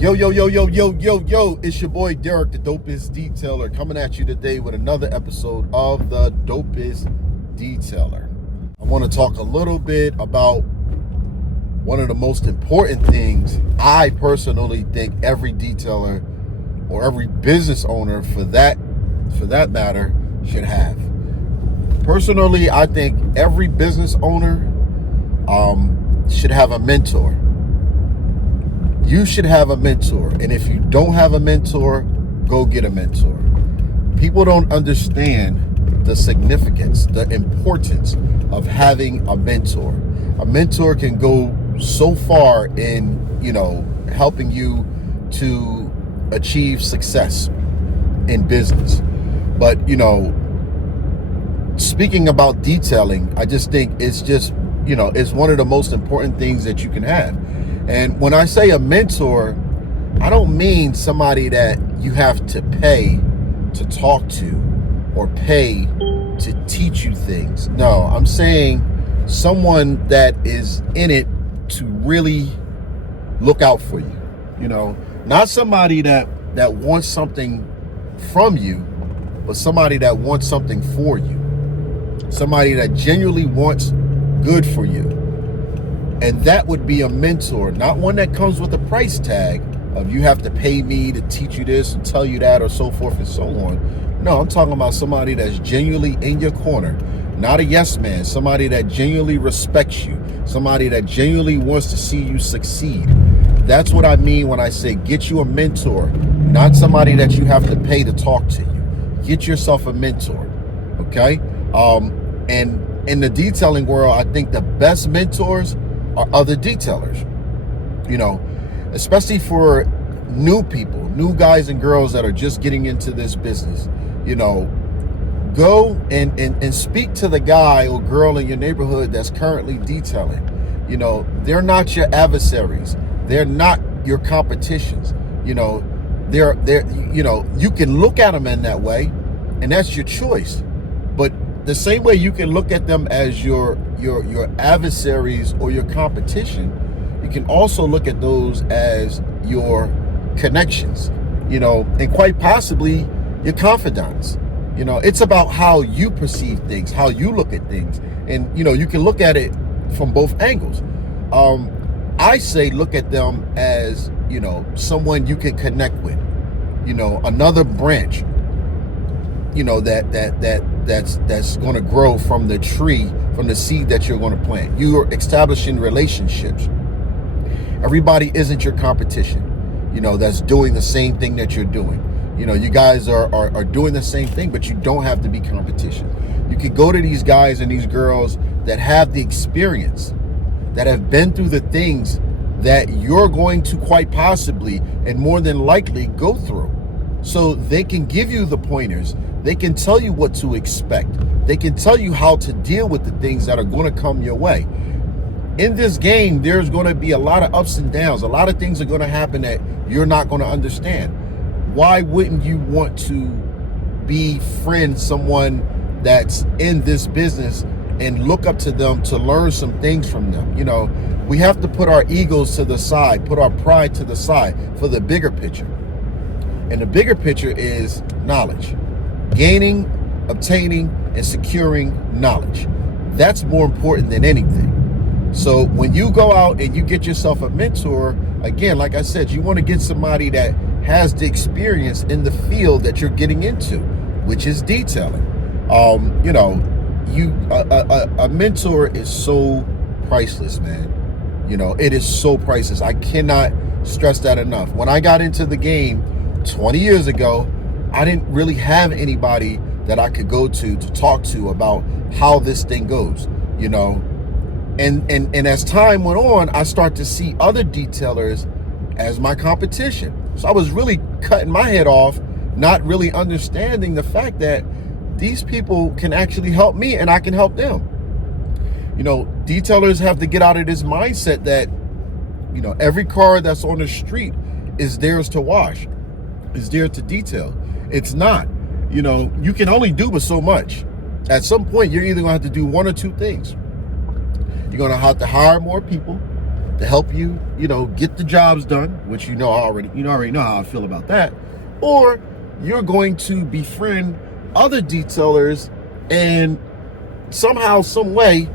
Yo, yo, yo, yo, yo, yo, yo, it's your boy Derek, the dopest detailer, coming at you today with another episode of the dopest detailer. I want to talk a little bit about one of the most important things I personally think every detailer or every business owner for that matter should have. Personally, I think every business owner should have a mentor. You should have a mentor, and if you don't have a mentor, go get a mentor. People don't understand the significance, the importance of having a mentor. A mentor can go so far in, helping you to achieve success in business. But, speaking about detailing, I just think it's one of the most important things that you can have. And when I say a mentor, I don't mean somebody that you have to pay to talk to or pay to teach you things. No, I'm saying someone that is in it to really look out for you. Not somebody that wants something from you, but somebody that wants something for you. Somebody that genuinely wants good for you. And that would be a mentor, not one that comes with a price tag of you have to pay me to teach you this and tell you that or so forth and so on. No, I'm talking about somebody that's genuinely in your corner, not a yes man, somebody that genuinely respects you, somebody that genuinely wants to see you succeed. That's what I mean when I say get you a mentor, not somebody that you have to pay to talk to you. Get yourself a mentor, okay? And in the detailing world, I think the best mentors are other detailers, especially for new people, new guys and girls that are just getting into this business. Go and speak to the guy or girl in your neighborhood that's currently detailing. They're not your adversaries. They're not your competitions. They're you can look at them in that way, and that's your choice. But the same way you can look at them as your adversaries or your competition, you can also look at those as your connections, and quite possibly your confidants. It's about how you perceive things, how you look at things. And, you can look at it from both angles. I say look at them as, someone you can connect with, another branch, that's going to grow from the tree, from the seed that you're going to plant. You are establishing relationships. Everybody isn't your competition, that's doing the same thing that you're doing. You guys are doing the same thing, but you don't have to be competition. You can go to these guys and these girls that have the experience, that have been through the things that you're going to quite possibly and more than likely go through. So they can give you the pointers. They can tell you what to expect. They can tell you how to deal with the things that are going to come your way. In this game, there's going to be a lot of ups and downs. A lot of things are going to happen that you're not going to understand. Why wouldn't you want to befriend someone that's in this business and look up to them to learn some things from them? We have to put our egos to the side, put our pride to the side for the bigger picture. And the bigger picture is knowledge. Gaining, obtaining, and securing knowledge. That's more important than anything. So when you go out and you get yourself a mentor, again, like I said, you want to get somebody that has the experience in the field that you're getting into, which is detailing. A mentor is so priceless, man. It is so priceless. I cannot stress that enough. When I got into the game 20 years ago, I didn't really have anybody that I could go to talk to about how this thing goes, and as time went on, I start to see other detailers as my competition. So I was really cutting my head off, not really understanding the fact that these people can actually help me and I can help them. Detailers have to get out of this mindset that, every car that's on the street is theirs to wash, is there to detail. It's not. You can only do but so much. At some point, you're either going to have to do one or two things. You're going to have to hire more people to help you, get the jobs done, which you already know how I feel about that, or you're going to befriend other detailers and somehow, some way,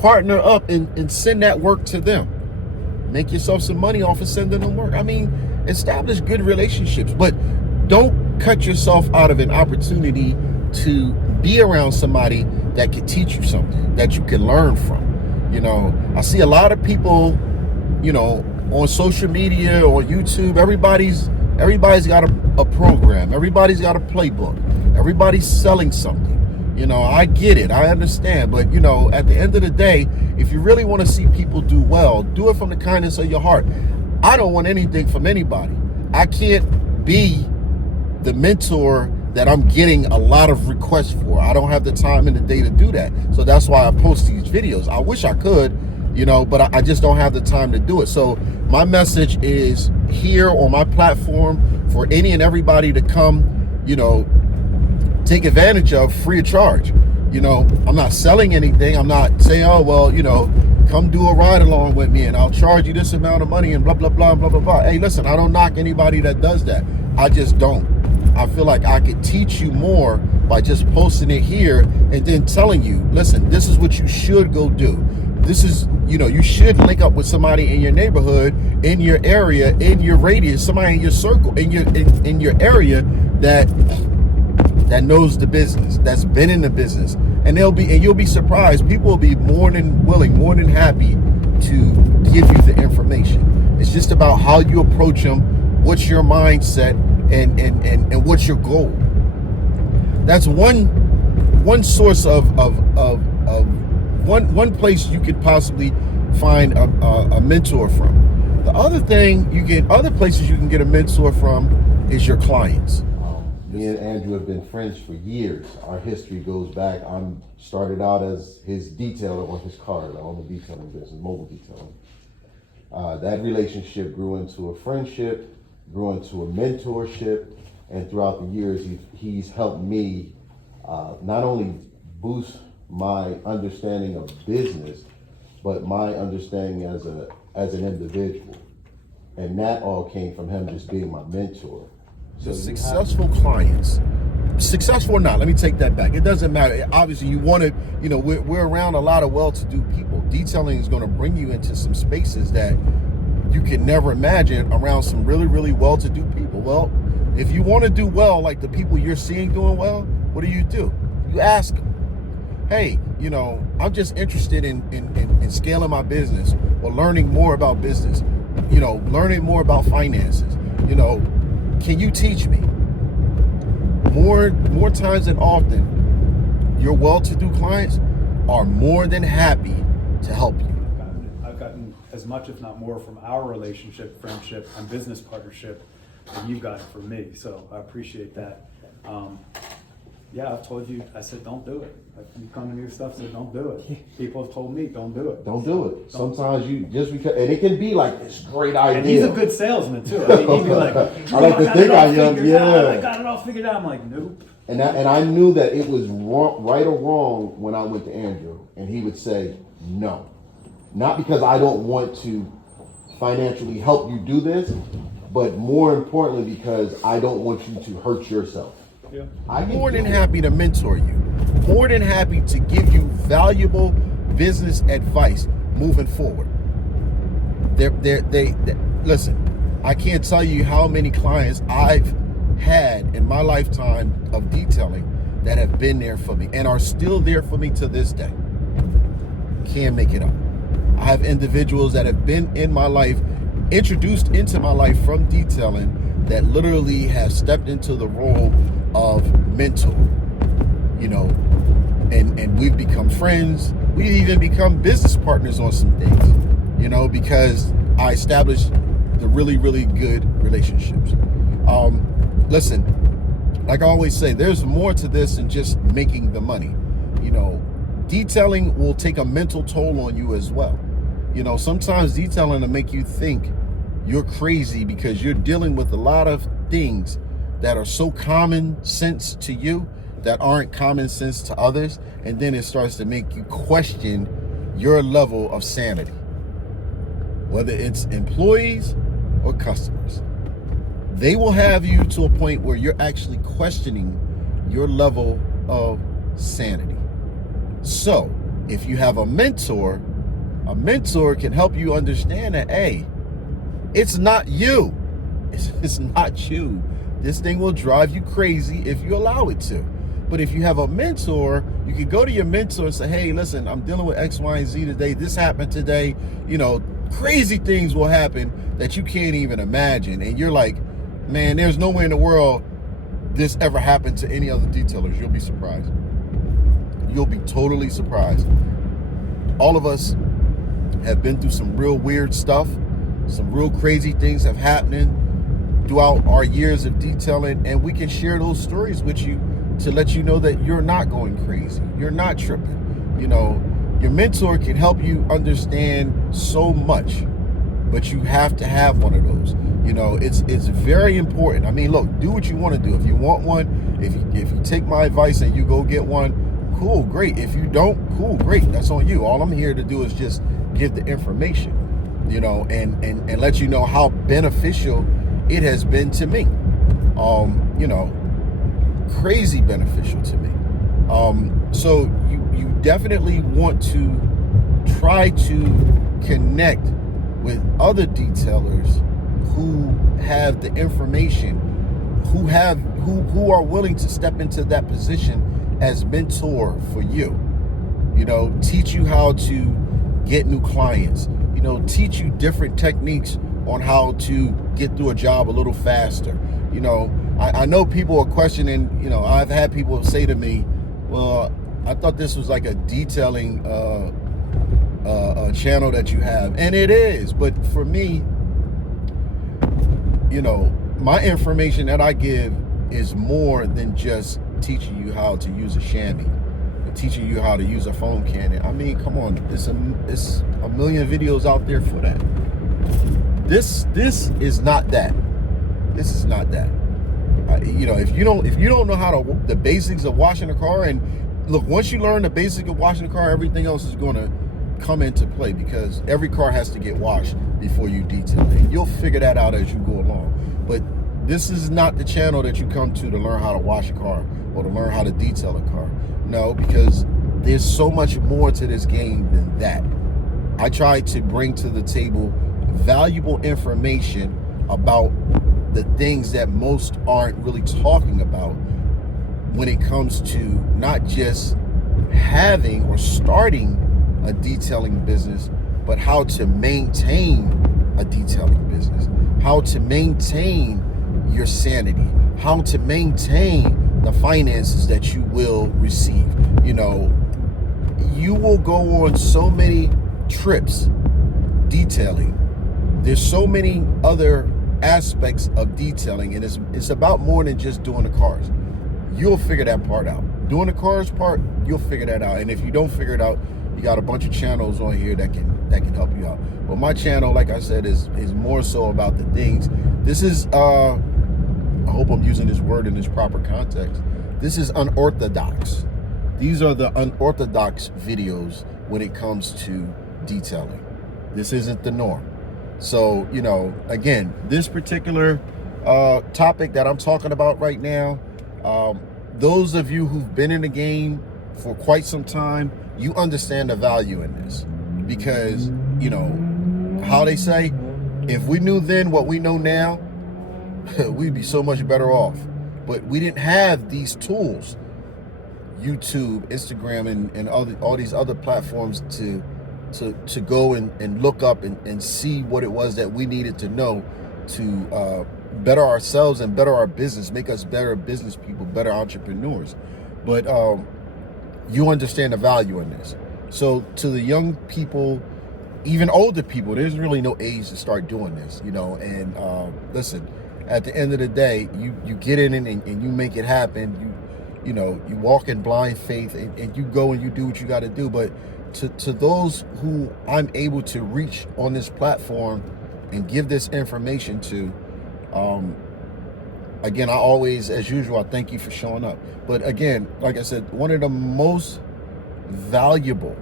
partner up and send that work to them. Make yourself some money off of sending them work. I mean, establish good relationships, but don't cut yourself out of an opportunity to be around somebody that can teach you something that you can learn from. I see a lot of people, on social media or YouTube, everybody's got a program. Everybody's got a playbook. Everybody's selling something. I get it. I understand. But, at the end of the day, if you really want to see people do well, do it from the kindness of your heart. I don't want anything from anybody. I can't be the mentor that I'm getting a lot of requests for. I don't have the time in the day to do that. So that's why I post these videos. I wish I could, but I just don't have the time to do it. So my message is here on my platform for any and everybody to come, take advantage of free of charge. I'm not selling anything. I'm not saying, oh, well, come do a ride along with me and I'll charge you this amount of money and blah, blah, blah, blah, blah, blah. Hey, listen, I don't knock anybody that does that. I just don't. I feel like I could teach you more by just posting it here and then telling you, listen, this is what you should go do. This is, you should link up with somebody in your neighborhood, in your area, in your radius, somebody in your circle, in your area that knows the business, that's been in the business. And you'll be surprised. People will be more than willing, more than happy to give you the information. It's just about how you approach them, what's your mindset, and what's your goal. That's one source of one place you could possibly find a mentor from. The other thing other places you can get a mentor from is your clients. Me and Andrew have been friends for years. Our history goes back. I started out as his detailer on his cars. I own the detailing business, mobile detailing. That relationship grew into a friendship, grew into a mentorship, and throughout the years, he's helped me not only boost my understanding of business, but my understanding as an individual. And that all came from him just being my mentor. So successful clients, successful or not, let me take that back. It doesn't matter. Obviously, you want to, we're around a lot of well-to-do people. Detailing is going to bring you into some spaces that you can never imagine around some really, really well-to-do people. Well, if you want to do well, like the people you're seeing doing well, what do? You ask them, hey, I'm just interested in scaling my business or learning more about business, learning more about finances, can you teach me? More times than often, your well-to-do clients are more than happy to help you. I've gotten as much, if not more, from our relationship, friendship, and business partnership than you got from me. So I appreciate that. I've told you, I said, don't do it. You come to me with stuff, said, don't do it. People have told me, don't do it. Don't do it. Sometimes you just because, and it can be like this great idea. And he's a good salesman too. I mean, he'd be like, I like to think I am. Yeah, I got it all figured out. I'm like, nope. And I knew that it was wrong, right or wrong when I went to Andrew, and he would say no, not because I don't want to financially help you do this, but more importantly because I don't want you to hurt yourself. Yeah. I'm more than happy to mentor you, more than happy to give you valuable business advice moving forward. They listen, I can't tell you how many clients I've had in my lifetime of detailing that have been there for me and are still there for me to this day. Can't make it up. I have individuals that have been in my life, introduced into my life from detailing, that literally have stepped into the role of mentor, and we've become friends. We've even become business partners on some things, because I established the really, really good relationships. Listen, like I always say, there's more to this than just making the money. Detailing will take a mental toll on you as well. Sometimes detailing will make you think you're crazy because you're dealing with a lot of things that are so common sense to you that aren't common sense to others, and then it starts to make you question your level of sanity. whether it's employees or customers. They will have you to a point where you're actually questioning your level of sanity. So if you have a mentor can help you understand that, hey, it's not you. It's not you. This thing will drive you crazy if you allow it to. But if you have a mentor, you can go to your mentor and say, hey, listen, I'm dealing with X, Y, and Z today. This happened today. You know, crazy things will happen that you can't even imagine. And you're like, man, there's nowhere in the world this ever happened to any other detailers. You'll be surprised. You'll be totally surprised. All of us have been through some real weird stuff. Some real crazy things have happened throughout our years of detailing, and we can share those stories with you to let you know that you're not going crazy. You're not tripping. You know, your mentor can help you understand so much, but you have to have one of those. You know, it's very important. I mean, look, do what you want to do. If you want one, if you take my advice and you go get one, cool, great. If you don't, cool, great. That's on you. All I'm here to do is just give the information, you know, and let you know how beneficial it has been to me. You know, crazy beneficial to me. So you definitely want to try to connect with other detailers who have the information, who are willing to step into that position as mentor for you. You know, teach you how to get new clients, you know, teach you different techniques on how to get through a job a little faster. You know, I know people are questioning, you know, I've had people say to me, well, I thought this was like a detailing channel that you have. And it is, but for me, you know, my information that I give is more than just teaching you how to use a chamois and teaching you how to use a foam cannon. I mean, come on, it's a million videos out there for that. This is not that. This is not that. You know, if you don't know how to the basics of washing a car, and look, once you learn the basics of washing a car, everything else is going to come into play, because every car has to get washed before you detail it. You'll figure that out as you go along. But this is not the channel that you come to learn how to wash a car or to learn how to detail a car. No, because there's so much more to this game than that. I try to bring to the table valuable information about the things that most aren't really talking about when it comes to not just having or starting a detailing business, but how to maintain a detailing business, how to maintain your sanity, how to maintain the finances that you will receive. You know, you will go on so many trips detailing. There's so many other aspects of detailing, and it's about more than just doing the cars. You'll figure that part out. Doing the cars part, you'll figure that out. And if you don't figure it out, you got a bunch of channels on here that can help you out. But my channel, like I said, is more so about the things. This is I hope I'm using this word in its proper context. This is unorthodox. These are the unorthodox videos when it comes to detailing. This isn't the norm. So, you know, again, this particular topic that I'm talking about right now, those of you who've been in the game for quite some time, you understand the value in this, because, you know, how they say, if we knew then what we know now, we'd be so much better off. But we didn't have these tools, YouTube, Instagram, and all these other platforms to go and look up and see what it was that we needed to know to better ourselves and better our business, make us better business people, better entrepreneurs. But you understand the value in this. So to the young people, even older people, there's really no age to start doing this, you know. And listen, at the end of the day, you get in and you make it happen. You know, you walk in blind faith, and you go and you do what you got to do. But to those who I'm able to reach on this platform and give this information to, again, I always, as usual, I thank you for showing up. But again, like I said, one of the most valuable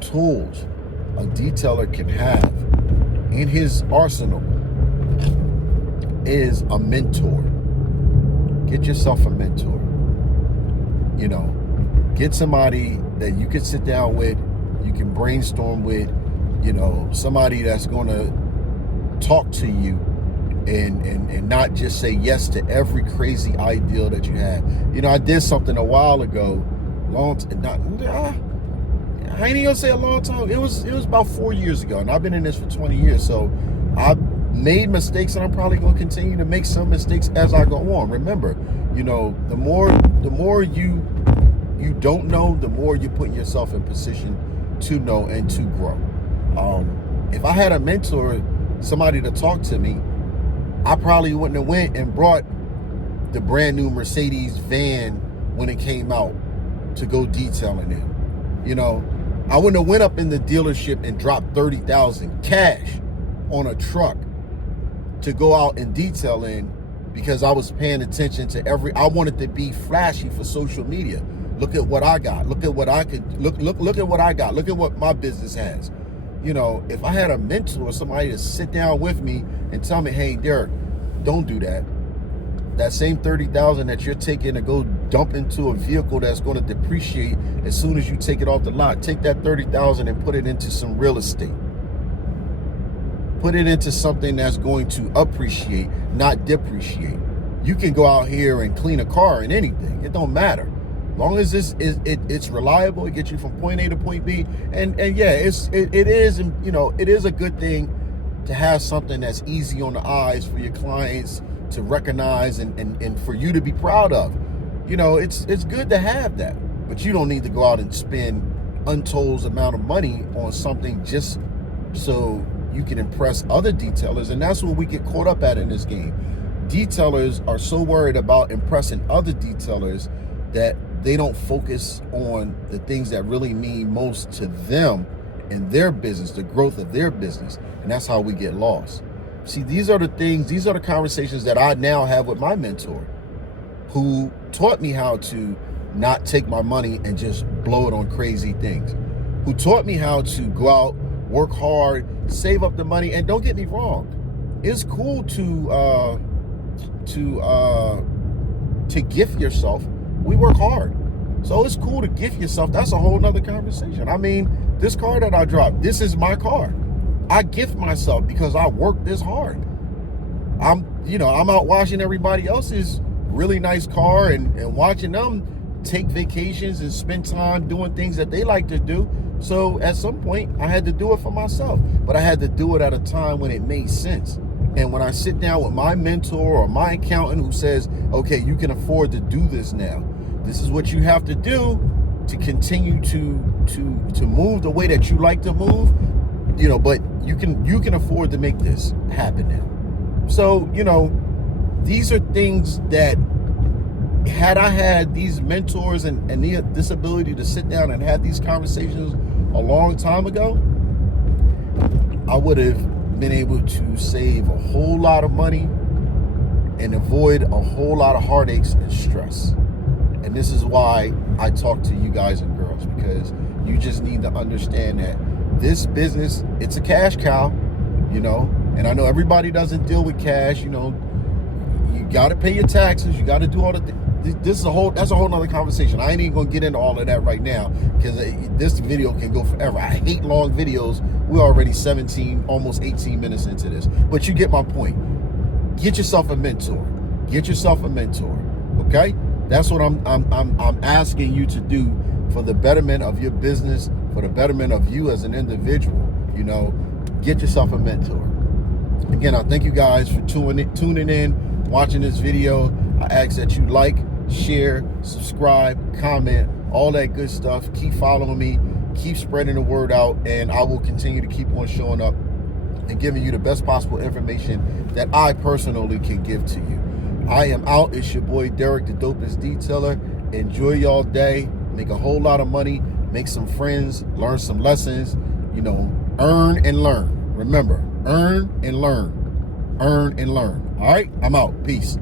tools a detailer can have in his arsenal is a mentor. Get yourself a mentor. You know, get somebody that you can sit down with, you can brainstorm with, you know, somebody that's going to talk to you and not just say yes to every crazy ideal that you have. You know, I did something a while ago, I ain't even gonna say a long time. It was about 4 years ago, and I've been in this for 20 years. So I've made mistakes, and I'm probably gonna continue to make some mistakes as I go on. Remember, you know, the more you don't know, the more you put yourself in position to know and to grow. If I had a mentor, somebody to talk to me, I probably wouldn't have went and brought the brand new Mercedes van when it came out to go detailing it. You know, I wouldn't have went up in the dealership and dropped $30,000 cash on a truck to go out and detailing in, because I was paying attention to I wanted to be flashy for social media. Look at what I got. Look at what I could look at what I got. Look at what my business has. You know, if I had a mentor, somebody to sit down with me and tell me, hey, Derek, don't do that. That same $30,000 that you're taking to go dump into a vehicle that's going to depreciate as soon as you take it off the lot, take that $30,000 and put it into some real estate. Put it into something that's going to appreciate, not depreciate. You can go out here and clean a car and anything. It don't matter. As long as it's reliable, it gets you from point A to point B. And yeah, it is, you know, it is a good thing to have something that's easy on the eyes for your clients to recognize and for you to be proud of. You know, it's good to have that, but you don't need to go out and spend untold amount of money on something just so you can impress other detailers. And that's what we get caught up at in this game. Detailers are so worried about impressing other detailers that they don't focus on the things that really mean most to them and their business, the growth of their business. And that's how we get lost. See, these are the conversations that I now have with my mentor, who taught me how to not take my money and just blow it on crazy things, who taught me how to go out, work hard, save up the money. And don't get me wrong, it's cool to gift yourself. We work hard, so it's cool to gift yourself. That's a whole nother conversation. I mean, this car that I dropped, this is my car. I gift myself because I worked this hard. I'm out watching everybody else's really nice car and watching them take vacations and spend time doing things that they like to do. So at some point I had to do it for myself, but I had to do it at a time when it made sense. And when I sit down with my mentor or my accountant who says, okay, you can afford to do this now. This is what you have to do to continue to move the way that you like to move, you know, but you can afford to make this happen now. So, you know, these are things that, had I had these mentors and this ability to sit down and have these conversations a long time ago, I would have been able to save a whole lot of money and avoid a whole lot of heartaches and stress. And this is why I talk to you guys and girls, because you just need to understand that this business, it's a cash cow, you know, and I know everybody doesn't deal with cash. You know, you got to pay your taxes. You got to do all the that's a whole nother conversation. I ain't even gonna get into all of that right now, because this video can go forever. I hate long videos. We're already 17, almost 18 minutes into this, but you get my point. Get yourself a mentor. Get yourself a mentor. Okay, that's what I'm asking you to do for the betterment of your business, for the betterment of you as an individual. You know, get yourself a mentor. Again, I thank you guys for tuning in, watching this video. I ask that you like, share, subscribe, comment, all that good stuff. Keep following me, keep spreading the word out, and I will continue to keep on showing up and giving you the best possible information that I personally can give to you. I am out. It's your boy Derek, the dopest detailer. Enjoy y'all day. Make a whole lot of money. Make some friends. Learn some lessons. You know, earn and learn. Remember, earn and learn. Earn and learn. All right? I'm out. Peace.